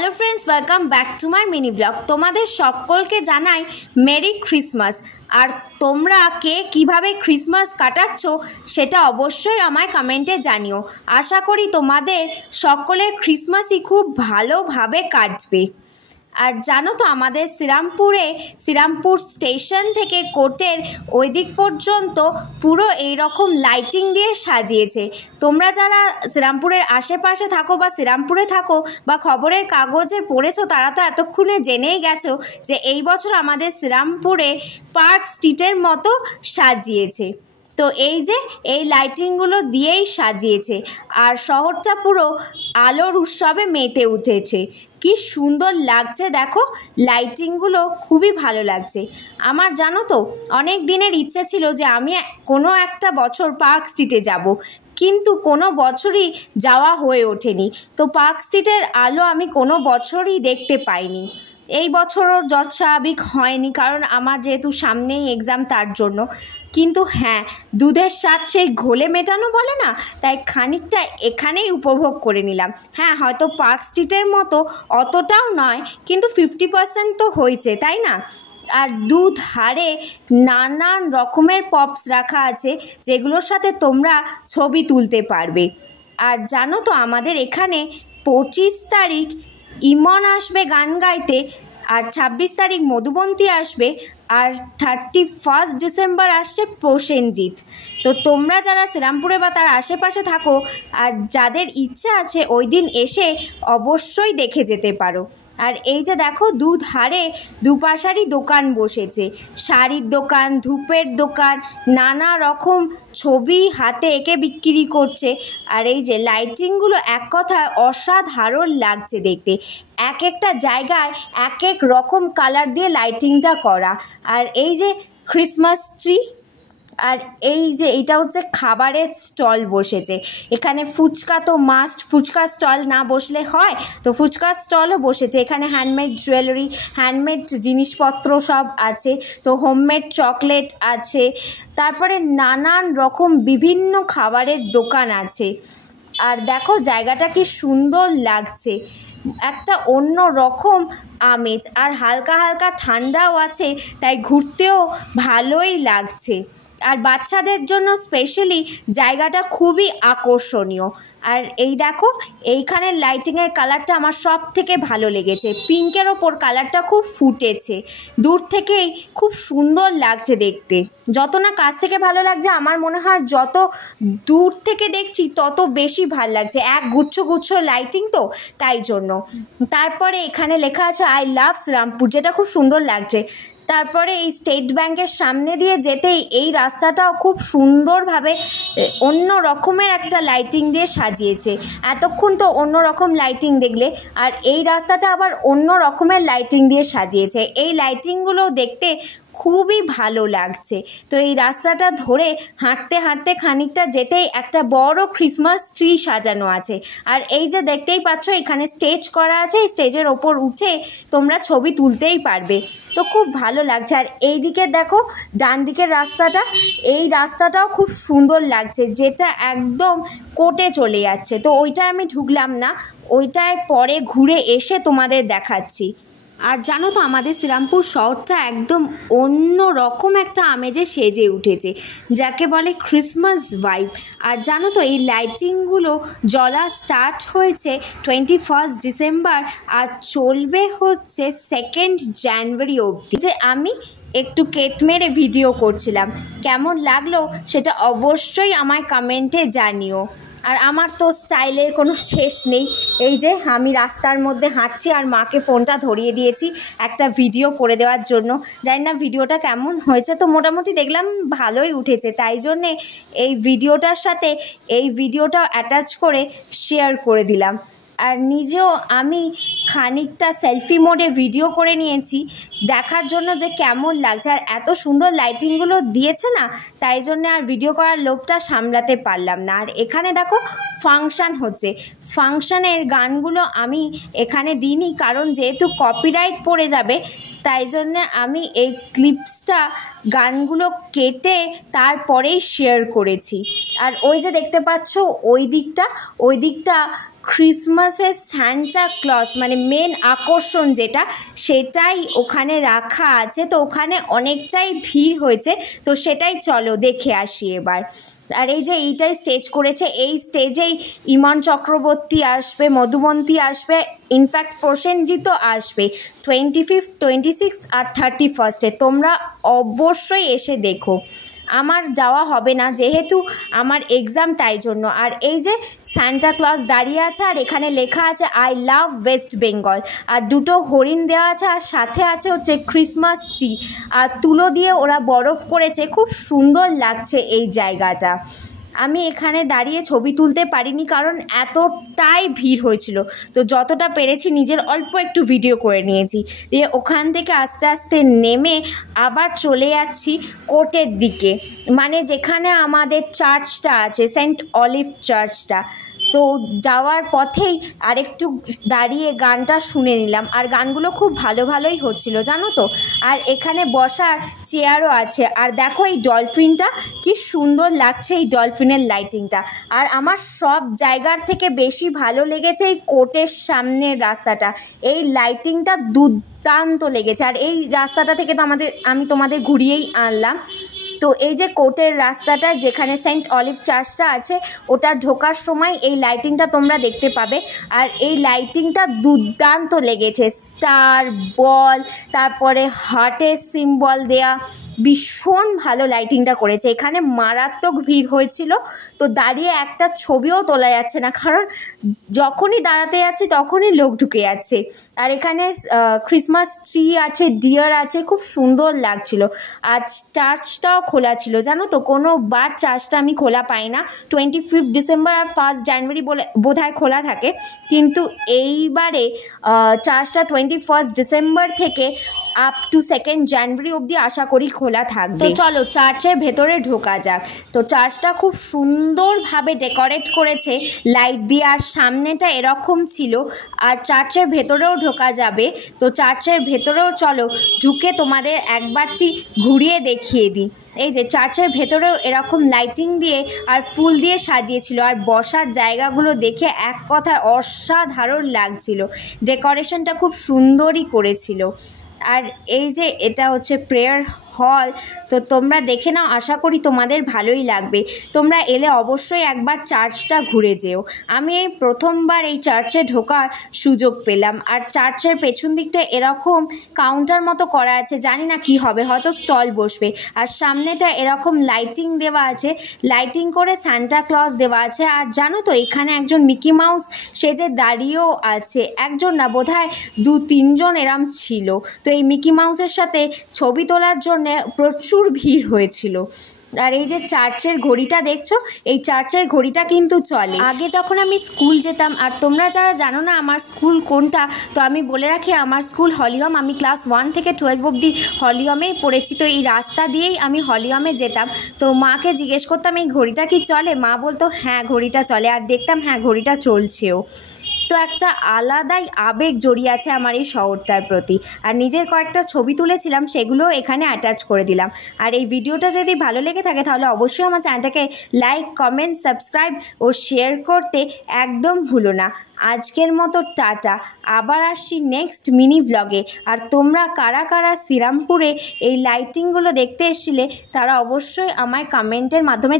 Hello friends, welcome back to my mini blog. তোমাদের সকলকে জানাই মেরি ক্রিসমাস। আর তোমরা কে কীভাবে ক্রিসমাস কাটাচ্ছ সেটা অবশ্যই আমায় কমেন্টে জানিও। আশা করি তোমাদের সকলের ক্রিসমাসই খুব ভালোভাবে কাটবে। আর জানো তো, আমাদের শ্রীরামপুর স্টেশন থেকে কোর্টের ওই দিক পর্যন্ত পুরো এইরকম লাইটিং দিয়ে সাজিয়েছে। তোমরা যারা শ্রীরামপুরের আশেপাশে থাকো বা শ্রীরামপুরে থাকো বা খবরের কাগজে পড়েছো, তারা তো এতক্ষণে জেনেই গেছো যে এই বছর আমাদের শ্রীরামপুরে পার্ক স্ট্রিটের মতো সাজিয়েছে। তো এই লাইটিংগুলো দিয়েই সাজিয়েছে, আর শহরটা পুরো আলোর উৎসবে মেতে উঠেছে। কি সুন্দর লাগছে দেখো, লাইটিংগুলো খুবই ভালো লাগছে। আমার জানো তো, অনেক দিনের ইচ্ছে ছিল যে আমি কোনো একটা বছর পার্ক স্ট্রিটে যাব, কিন্তু কোনো বছরই যাওয়া হয়ে ওঠেনি। তো পার্ক স্ট্রিটের আলো আমি কোনো বছরই দেখতে পাইনি। এই বছরও যৎস্বাভাবিক হয়নি, কারণ আমার যেহেতু সামনেই এক্সাম, তার জন্য। কিন্তু হ্যাঁ, দুধের স্বাদ সেই ঘোলে মেটানো বলে না, তাই খানিকটা এখানেই উপভোগ করে নিলাম। হ্যাঁ, হয়তো পার্ক স্ট্রিটের মতো অতটাও নয়, কিন্তু 50% তো হয়েছে, তাই না? আর দুধারে নানান রকমের পপস রাখা আছে, যেগুলোর সাথে তোমরা ছবি তুলতে পারবে। আর জানো তো, আমাদের এখানে 25 তারিখ ইমন আসবে গান গাইতে, আর 26 তারিখ মধুবন্তী আসবে, আর 31 ডিসেম্বর আসছে প্রসেনজিৎ। তো তোমরা যারা শ্রীরামপুরে বা তার আশেপাশে থাকো আর যাদের ইচ্ছা আছে, ওই দিন এসে অবশ্যই দেখে যেতে পারো। আর এই যে দেখো, দুধারে দুপাশারই দোকান বসেছে, শাড়ির দোকান, ধূপের দোকান, নানা রকম ছবি হাতে এঁকে বিক্রি করছে। আর এই যে লাইটিংগুলো এক কথায় অসাধারণ লাগছে দেখতে। এক একটা জায়গায় এক এক রকম কালার দিয়ে লাইটিংটা করা। আর এই যে ক্রিসমাস ট্রি, আর এই যে এটা হচ্ছে খাবারের স্টল বসেছে। এখানে ফুচকা তো মাস্ট, ফুচকা স্টল না বসলে হয়, তো ফুচকার স্টলও বসেছে। এখানে হ্যান্ডমেড জুয়েলারি, হ্যান্ডমেড জিনিসপত্র সব আছে। তো হোমমেড চকলেট আছে, তারপরে নানান রকম বিভিন্ন খাবারের দোকান আছে। আর দেখো জায়গাটা কি সুন্দর লাগছে, একটা অন্য রকম আমেজ, আর হালকা হালকা ঠান্ডাও আছে, তাই ঘুরতেও ভালোই লাগছে। আর বাচ্চাদের জন্য স্পেশালি জায়গাটা খুবই আকর্ষণীয়। আর এই দেখো, এইখানের লাইটিংয়ের কালারটা আমার সব থেকে ভালো লেগেছে। পিঙ্কের ওপর কালারটা খুব ফুটেছে, দূর থেকেই খুব সুন্দর লাগছে দেখতে। যত না কাছ থেকে ভালো লাগছে, আমার মনে হয় যত দূর থেকে দেখছি তত বেশি ভালো লাগছে। এক গুচ্ছ গুচ্ছ লাইটিং তো, তাই জন্য। তারপরে এখানে লেখা আছে আই লাভ শ্রীরামপুর, যেটা খুব সুন্দর লাগছে। তারপরে এই স্টেট ব্যাংকের সামনে দিয়ে যেতেই এই রাস্তাটাও খুব সুন্দরভাবে অন্য রকমের একটা লাইটিং দিয়ে সাজিয়েছে। এতক্ষণ তো অন্য রকম লাইটিং দেখলে, আর এই রাস্তাটা আবার অন্য রকমের লাইটিং দিয়ে সাজিয়েছে। এই লাইটিংগুলো দেখতে খুবই ভালো লাগছে। তো এই রাস্তাটা ধরে হাঁটতে হাঁটতে খানিকটা যেতেই একটা বড় ক্রিসমাস ট্রি সাজানো আছে। আর এই যে দেখতেই পাচ্ছ, এখানে স্টেজ করা আছে, এই স্টেজের ওপর উঠে তোমরা ছবি তুলতেই পারবে। তো খুব ভালো লাগছে। আর এই দিকে দেখো, ডান দিকের রাস্তাটা, এই রাস্তাটাও খুব সুন্দর লাগছে, যেটা একদম কোর্টে চলে যাচ্ছে। তো ওইটায় আমি ঢুকলাম না, ওইটায় পরে ঘুরে এসে তোমাদের দেখাচ্ছি। আর জানো তো, আমাদের শ্রীরামপুর শহরটা একদম অন্য রকম একটা আমেজে সেজে উঠেছে, যাকে বলে ক্রিসমাস ভাইব। আর জানো তো, এই লাইটিংগুলো জ্বলা স্টার্ট হয়েছে 21 ডিসেম্বর আর চলবে হচ্ছে 2 জানুয়ারি অবধি। যে আমি একটু কেট মেরে ভিডিও করছিলাম, কেমন লাগলো সেটা অবশ্যই আমায় কমেন্টে জানিও। আর আমার তো স্টাইলের কোনো শেষ নেই। এই যে আমি রাস্তার মধ্যে হাঁটছি আর মাকে ফোনটা ধরিয়ে দিয়েছি একটা ভিডিও করে দেওয়ার জন্য। জানি না ভিডিওটা কেমন হয়েছে, তো মোটামুটি দেখলাম ভালোই উঠেছে, তাই জন্যে এই ভিডিওটার সাথে এই ভিডিওটা অ্যাটাচ করে শেয়ার করে দিলাম। আর নিজেও আমি খানিকটা সেলফি মোডে ভিডিও করে নিয়েছি, দেখার জন্য যে কেমন লাগছে। আর এত সুন্দর লাইটিংগুলো দিয়েছে না, তাই জন্য আর ভিডিও করার লোভটা সামলাতে পারলাম না। আর এখানে দেখো ফাংশান হচ্ছে, ফাংশানের গানগুলো আমি এখানে দিইনি, কারণ যেহেতু কপিরাইট পড়ে যাবে, তাই জন্যে আমি এই ক্লিপসটা গানগুলো কেটে তারপরেই শেয়ার করেছি। আর ওই যে দেখতে পাচ্ছ ওই দিকটা ক্রিসমাসের সান্টা ক্লজ মানে মেন আকর্ষণ যেটা, সেটাই ওখানে রাখা আছে। তো ওখানে অনেকটাই ভিড় হয়েছে, তো সেটাই চলো দেখে আসি এবার। আর এই যে এইটাই স্টেজ করেছে, এই স্টেজেই ইমন চক্রবর্তী আসবে, মধুমন্তী আসবে, ইনফ্যাক্ট প্রসেনজিৎও আসবে 25, 26 আর 31 তোমরা অবশ্যই এসে দেখো। আমার যাওয়া হবে না যেহেতু আমার এক্সাম, তাই জন্য। আর এই যে সান্টা ক্লজ দাঁড়িয়ে আছে আর এখানে লেখা আছে আই লাভ ওয়েস্ট বেঙ্গল, আর দুটো হরিণ দেওয়া আছে, আর সাথে আছে হচ্ছে ক্রিসমাস ট্রি, আর তুলো দিয়ে ওরা বরফ করেছে, খুব সুন্দর লাগছে এই জায়গাটা। আমি এখানে দাঁড়িয়ে ছবি তুলতে পারিনি কারণ এতটাই ভিড় হয়েছিল, তো যতটা পেরেছি নিজের অল্প একটু ভিডিও করে নিয়েছি। দিয়ে ওখান থেকে আস্তে আস্তে নেমে আবার চলে যাচ্ছি কোর্টের দিকে, মানে যেখানে আমাদের চার্চটা আছে, সেন্ট অলিভ চার্চটা। তো যাওয়ার পথেই আরেকটু দাঁড়িয়ে গানটা শুনে নিলাম, আর গানগুলো খুব ভালোই হচ্ছিল জানো তো। আর এখানে বসার চেয়ারও আছে, আর দেখো এই ডলফিনটা কি সুন্দর লাগছে, এই ডলফিনের লাইটিংটা। আর আমার সব জায়গার থেকে বেশি ভালো লেগেছে এই কোর্টের সামনের রাস্তাটা, এই লাইটিংটা দুর্দান্ত লেগেছে। আর এই রাস্তাটা থেকে তো আমি তোমাদের ঘুরিয়েই আনলাম। তো এই যে কোর্টের রাস্তাটা যেখানে সেন্ট অলিভ চার্চটা আছে, ওটা ঢোকার সময় এই লাইটিংটা তোমরা দেখতে পাবে। আর এই লাইটিংটা দুর্দান্ত লেগেছে, স্টার, বল, তারপরে হার্টের সিম্বল দেয়া, ভীষণ ভালো লাইটিংটা করেছে। এখানে মারাত্মক ভিড় হয়েছিল, তো দাঁড়িয়ে একটা ছবিও তোলা যাচ্ছে না, কারণ যখনই দাঁড়াতে যাচ্ছি তখনই লোক ঢুকে যাচ্ছে। আর এখানে ক্রিসমাস ট্রি আছে, ডিয়ার আছে, খুব সুন্দর লাগছিল। আর চার্চটাও খোলা ছিল জানো তো, কোনো বার চার্চটা আমি খোলা পাই না, 25 ডিসেম্বর আর 1 জানুয়ারি বলে বোধহয় খোলা থাকে, কিন্তু এইবারে চার্চটা 21 ডিসেম্বর থেকে আপ টু 2 জানুয়ারি অবধি আশা করি খোলা থাকবে। তো চলো চার্চের ভেতরে ঢোকা যাক। তো চার্চটা খুব সুন্দরভাবে ডেকোরেট করেছে লাইট দিয়ে, আর সামনেটা এরকম ছিল। আর চার্চের ভেতরেও ঢোকা যাবে, তো চার্চের ভেতরেও চলো ঢুকে তোমাদের একবারটি ঘুরিয়ে দেখিয়ে দিই। এই যে চার্চের ভেতরেও এরকম লাইটিং দিয়ে আর ফুল দিয়ে সাজিয়েছিল, আর বসার জায়গাগুলো দেখে এক কথায় অসাধারণ লাগছিল, ডেকোরেশনটা খুব সুন্দরই করেছিল। আর এই যে এটা হচ্ছে প্রেয়ার হল, তো তোমরা দেখে নাও, আশা করি তোমাদের ভালোই লাগবে। তোমরা এলে অবশ্যই একবার চার্চটা ঘুরে যেও। আমি এই প্রথমবার এই চার্চে ঢোকার সুযোগ পেলাম। আর চার্চের পেছন দিকটা এরকম কাউন্টার মতো করা আছে, জানি না কি হবে, হয়তো স্টল বসবে। আর সামনেটা এরকম লাইটিং দেওয়া আছে, লাইটিং করে সান্টা ক্লজ দেওয়া আছে। আর জানো তো এখানে একজন মিকি মাউস সেজে দাঁড়িয়েও আছে, একজন না বোধহয় 2-3 জন এরম ছিল। তো এই মিকি মাউসের সাথে ছবি তোলার জন্য প্রচুর ভিড় হয়েছিল। আর এই যে চার্চের ঘড়িটা দেখছো, এই চার্চের ঘড়িটা কিন্তু চলে। আগে যখন আমি স্কুল যেতাম, আর তোমরা যারা জানো না আমার স্কুল কোনটা, তো আমি বলে রাখি আমার স্কুল হলিওম। আমি ক্লাস 1 থেকে 12 অবধি হলিওমেই পড়েছি। তো এই রাস্তা দিয়েই আমি হলিওমে যেতাম। তো মাকে জিজ্ঞেস করতাম এই ঘড়িটা কি চলে, মা বলতো হ্যাঁ ঘড়িটা চলে, আর দেখতাম হ্যাঁ ঘড়িটা চলছেও। তো একটা আলাদাই আবেগ জড়িয়ে আছে আমার এই শহরটার প্রতি। আর নিজের কয়েকটা ছবি তুলেছিলাম, সেগুলো এখানে অ্যাটাচ করে দিলাম। আর এই ভিডিওটা যদি ভালো লেগে থাকে তাহলে অবশ্যই আমার চ্যানেলটাকে লাইক, কমেন্ট, সাবস্ক্রাইব ও শেয়ার করতে একদম ভুলো না। আজকের মতো টাটা, আবার আসছি নেক্সট মিনি ব্লগে। আর তোমরা কারা কারা শ্রীরামপুরে এই লাইটিংগুলো দেখতে এসেছিলে তারা অবশ্যই আমায় কমেন্টের মাধ্যমে